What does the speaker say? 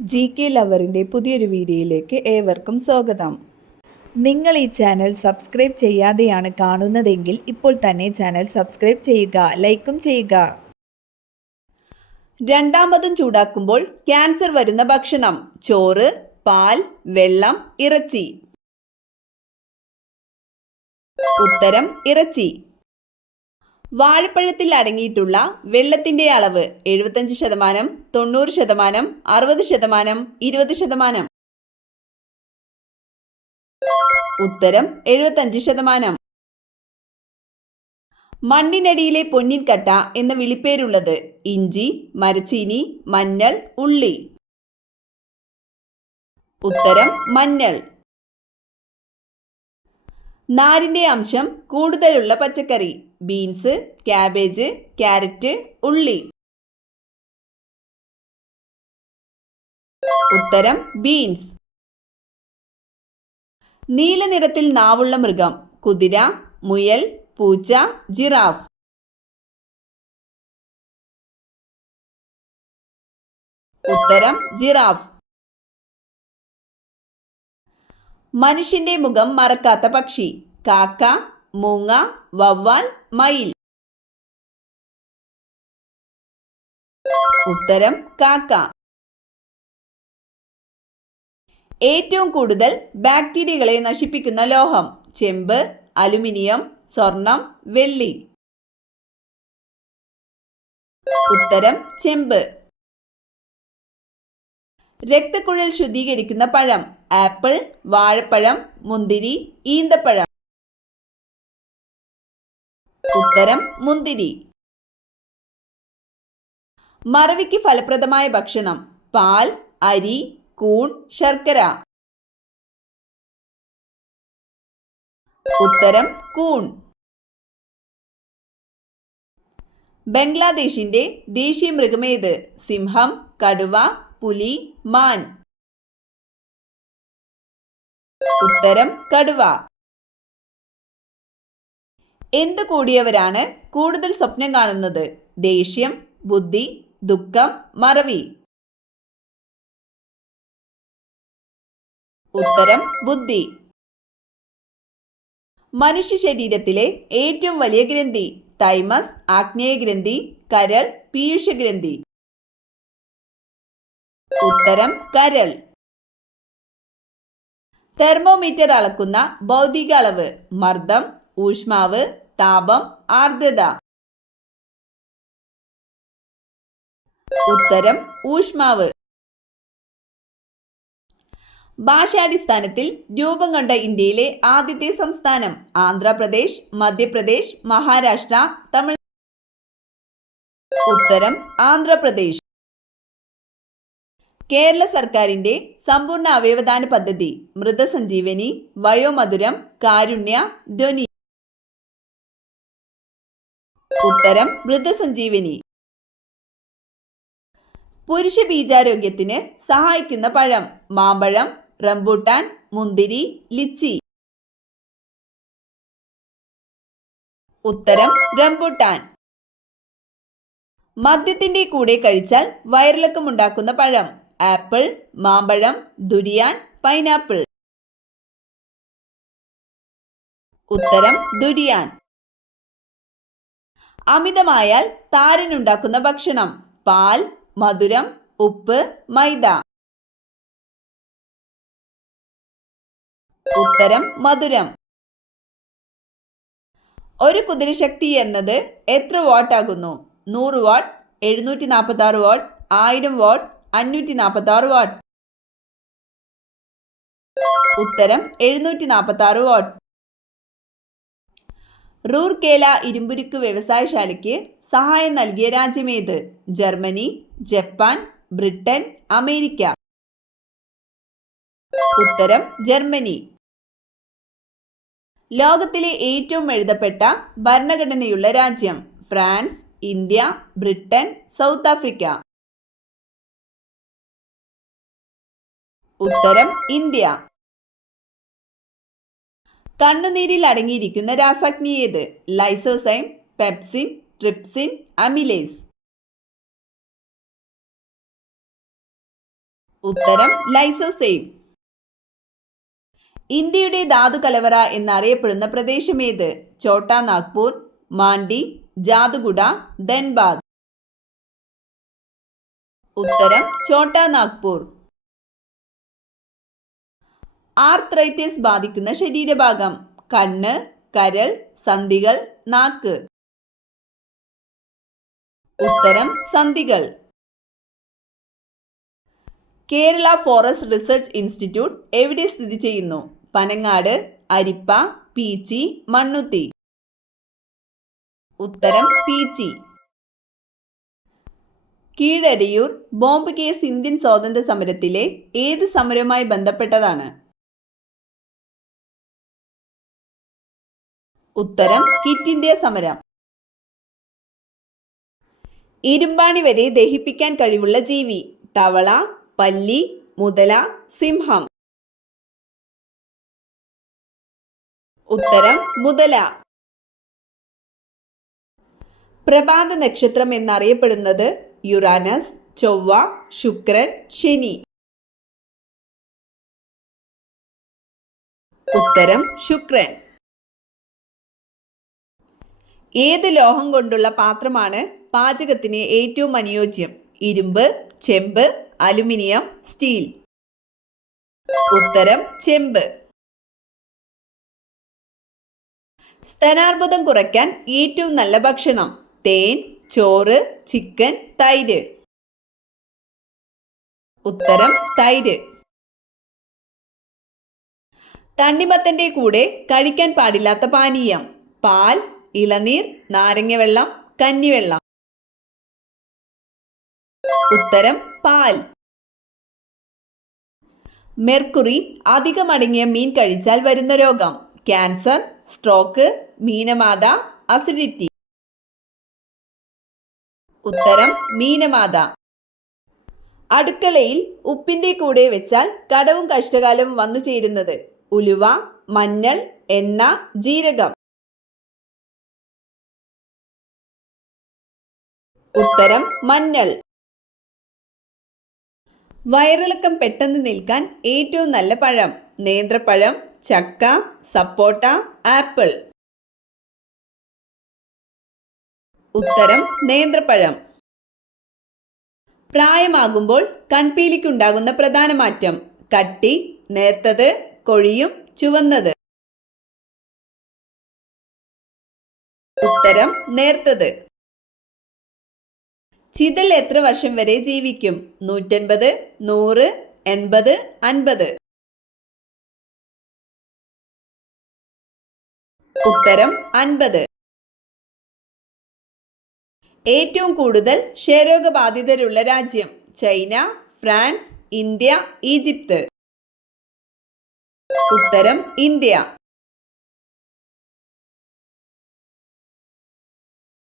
GK ലവറിൻ്റെ പുതിയൊരു വീഡിയോയിലേക്ക് ഏവർക്കും സ്വാഗതം. നിങ്ങൾ ഈ ചാനൽ സബ്സ്ക്രൈബ് ചെയ്യാതെയാണ് കാണുന്നതെങ്കിൽ ഇപ്പോൾ തന്നെ ചാനൽ സബ്സ്ക്രൈബ് ചെയ്യുക, ലൈക്കും ചെയ്യുക. രണ്ടാമതും ചൂടാക്കുമ്പോൾ ക്യാൻസർ വരുന്ന ഭക്ഷണം: ചോറ്, പാൽ, വെള്ളം, ഇറച്ചി. ഉത്തരം ഇറച്ചി. വാഴപ്പഴത്തിൽ അടങ്ങിയിട്ടുള്ള വെള്ളത്തിൻ്റെ അളവ് 75%, 90%, 60%, 20%. ഉത്തരം 75%. മണ്ണിനടിയിലെ പൊന്നിൻ കട്ട എന്ന വിളിപ്പേരുള്ളത്: ഇഞ്ചി, മരച്ചീനി, മഞ്ഞൾ, ഉള്ളി. ഉത്തരം മഞ്ഞൾ. നാരിൻ്റെ അംശം കൂടുതലുള്ള പച്ചക്കറി: ബീൻസ്, ക്യാബേജ്, ക്യാരറ്റ്, ഉള്ളി. ഉത്തരം ബീൻസ്. നീല നിറത്തിൽ നാവുള്ള മൃഗം: കുതിര, മുയൽ, പൂച്ച, ജിറാഫ്. ഉത്തരം ജിറാഫ്. മനുഷ്യന്റെ മുഖം മറക്കാത്ത പക്ഷി: കാക്ക, മൂങ്ങ, വവ്വാൽ, മയിൽ. ഉത്തരം കാക്ക. ഏറ്റവും കൂടുതൽ ബാക്ടീരിയകളെ നശിപ്പിക്കുന്ന ലോഹം: ചെമ്പ്, അലുമിനിയം, സ്വർണം, വെള്ളി. ഉത്തരം ചെമ്പ്. രക്തക്കുഴൽ ശുദ്ധീകരിക്കുന്ന പഴം: ആപ്പിൾ, വാഴപ്പഴം, മുന്തിരി, ഈന്തപ്പഴം. ഉത്തരം മുന്തിരി. മറവിക്ക് ഫലപ്രദമായ ഭക്ഷണം: പാൽ, അരി, കൂൺ, ശർക്കര. ഉത്തരം കൂൺ. ബംഗ്ലാദേശിന്റെ ദേശീയ മൃഗമേത്? സിംഹം, കടുവ, പുലി, മാൻ. ഉത്തരം കടുവ. എന്ത് കൂടിയവരാണ് കൂടുതൽ സ്വപ്നം കാണുന്നത്? ദേഷ്യം, ബുദ്ധി, ദുഃഖം, മറവി. ഉത്തരം ബുദ്ധി. മനുഷ്യ ശരീരത്തിലെ ഏറ്റവും വലിയ ഗ്രന്ഥി: തൈമസ്, ആഗ്നേയഗ്രന്ഥി, കരൾ, പീയൂഷഗ്രന്ഥി. ഉത്തരം കരൾ. തെർമോമീറ്റർ അളക്കുന്ന ഭൗതിക അളവ്: മർദ്ദം, ഊഷ്മാവ്, താപം, ആർദ്രത. ഉത്തരം ഊഷ്മാവ്. ഭാഷാടിസ്ഥാനത്തിൽ രൂപം കൊണ്ട ഇന്ത്യയിലെ ആദ്യത്തെ സംസ്ഥാനം: ആന്ധ്രാപ്രദേശ്, മധ്യപ്രദേശ്, മഹാരാഷ്ട്ര, തമിഴ്നാട്. ഉത്തരം ആന്ധ്രാപ്രദേശ്. കേരള സർക്കാരിന്റെ സമ്പൂർണ്ണ അവയവദാന പദ്ധതി: മൃതസഞ്ജീവനി, വയോമധുരം, കാരുണ്യ, ധ്വനി. ഉത്തരം മൃതസഞ്ജീവനി. പുരുഷ ബീജാരോഗ്യത്തിന് സഹായിക്കുന്ന പഴം: മാമ്പഴം, റംബൂട്ടാൻ, മുന്തിരി, ലിച്ചി. ഉത്തരം റംബൂട്ടാൻ. മദ്യത്തിന്റെ കൂടെ കഴിച്ചാൽ വയറിളക്കമുണ്ടാക്കുന്ന പഴം: ആപ്പിൾ, മാമ്പഴം, ദുരിയാൻ, പൈനാപ്പിൾ. ഉത്തരം ദുരിയാൻ. അമിതമായാൽ താരനുണ്ടാക്കുന്ന ഭക്ഷണം: പാൽ, മധുരം, ഉപ്പ്, മൈദ. ഉത്തരം മധുരം. ഒരു കുതിരശക്തി എന്നത് എത്ര വാട്ട് ആകുന്നു? 100 വാട്ട്, 746 വാട്ട്, 1000 വാട്ട്, 546 വാട്ട്. ഉത്തരം 746 വാട്ട്. റൂർക്കേല ഇരുമ്പുരുക്ക് വ്യവസായശാലയ്ക്ക് സഹായം നൽകിയ രാജ്യമേത്? Germany, Japan, Britain, America. ഉത്തരം ജർമ്മനി. ലോകത്തിലെ ഏറ്റവും എഴുതപ്പെട്ട ഭരണഘടനയുള്ള രാജ്യം: France, India, Britain, South Africa. ഉത്തരം ഇന്ത്യ. കണ്ണുനീരിൽ അടങ്ങിയിരിക്കുന്ന രാസാഗ്നി ഏത്? Lysozyme, pepsin, trypsin, amylase. ഉത്തരം ലൈസോസെയിം. ഇന്ത്യയുടെ ധാതു കലവറ എന്നറിയപ്പെടുന്ന പ്രദേശമേത്? ഛോട്ടാ നാഗ്പൂർ, മാണ്ഡി, ജാദുഗുഡ, ധൻബാദ്. ഉത്തരം ഛോട്ടാ നാഗ്പൂർ. ആർത്രൈറ്റിസ് ബാധിക്കുന്ന ശരീരഭാഗം? കണ്ണ്, കരൾ, സന്ധികൾ, നാക്ക്. ഉത്തരം സന്ധികൾ. കേരള ഫോറസ്റ്റ് റിസർച്ച് ഇൻസ്റ്റിറ്റ്യൂട്ട് എവിടെ സ്ഥിതി ചെയ്യുന്നു? പനങ്ങാട്, അരിപ്പ, പീച്ചി, മണ്ണുത്തി. ഉത്തരം Peechi. Keezhariyur bomb case Indian സ്വാതന്ത്ര്യ സമരത്തിലെ ഏത് സമരവുമായി ബന്ധപ്പെട്ടതാണ്? ഉത്തരം ക്വിറ്റ് ഇന്ത്യ സമരം. ഇരുമ്പാണി വരെ ദഹിപ്പിക്കാൻ കഴിവുള്ള ജീവി? തവള, പല്ലി, മുതല, സിംഹം. ഉത്തരം മുതല. പ്രഭാത നക്ഷത്രം എന്നറിയപ്പെടുന്നത്? യുറാനസ്, ചൊവ്വ, ശുക്രൻ, ശനി. ഉത്തരം ശുക്രൻ. ഏത് ലോഹം കൊണ്ടുള്ള പാത്രമാണ് പാചകത്തിന് ഏറ്റവും അനുയോജ്യം? ഇരുമ്പ്, ചെമ്പ്, അലുമിനിയം, സ്റ്റീൽ. ഉത്തരം ചെമ്പ്. സ്തനാർബുദം കുറയ്ക്കാൻ ഏറ്റവും നല്ല ഭക്ഷണം? തേൻ, ചോറ്, ചിക്കൻ, തൈര്. ഉത്തരം തൈര്. തണ്ണിമത്തന്റെ കൂടെ കഴിക്കാൻ പാടില്ലാത്ത പാനീയം? പാൽ, ഇളനീർ, നാരങ്ങവെള്ളം, കഞ്ഞിവെള്ളം. ഉത്തരം പാൽ. മെർക്കുറി അധികമടങ്ങിയ മീൻ കഴിച്ചാൽ വരുന്ന രോഗം? Cancer, stroke, മീനമാത, acidity. ഉത്തരം മീനമാത. അടുക്കളയിൽ ഉപ്പിന്റെ കൂടെ വെച്ചാൽ കടവും കഷ്ടകാലവും വന്നു ചേരുന്നത്? ഉലുവ, മഞ്ഞൾ, എണ്ണ, ജീരകം. ഉത്തരം മഞ്ഞൾ. വയറിളക്കം പെട്ടെന്ന് നിൽക്കാൻ ഏറ്റവും നല്ല പഴം? നേന്ത്രപ്പഴം, ചക്ക, സപ്പോട്ട, ആപ്പിൾ. ഉത്തരം നേന്ത്രപ്പഴം. പ്രായമാകുമ്പോൾ കൺപീലിക്കുണ്ടാകുന്ന പ്രധാന മാറ്റം? കട്ടി, നേർത്തത്, കൊഴിയും, ചുവന്നത്. ഉത്തരം നേർത്തത്. ചിതൽ എത്ര വർഷം വരെ ജീവിക്കും? 150, 100, 80, 50. ഉത്തരം 50. ഏറ്റവും കൂടുതൽ ക്ഷയരോഗബാധിതരുള്ള രാജ്യം? China, France, India, Egypt. ഉത്തരം ഇന്ത്യ.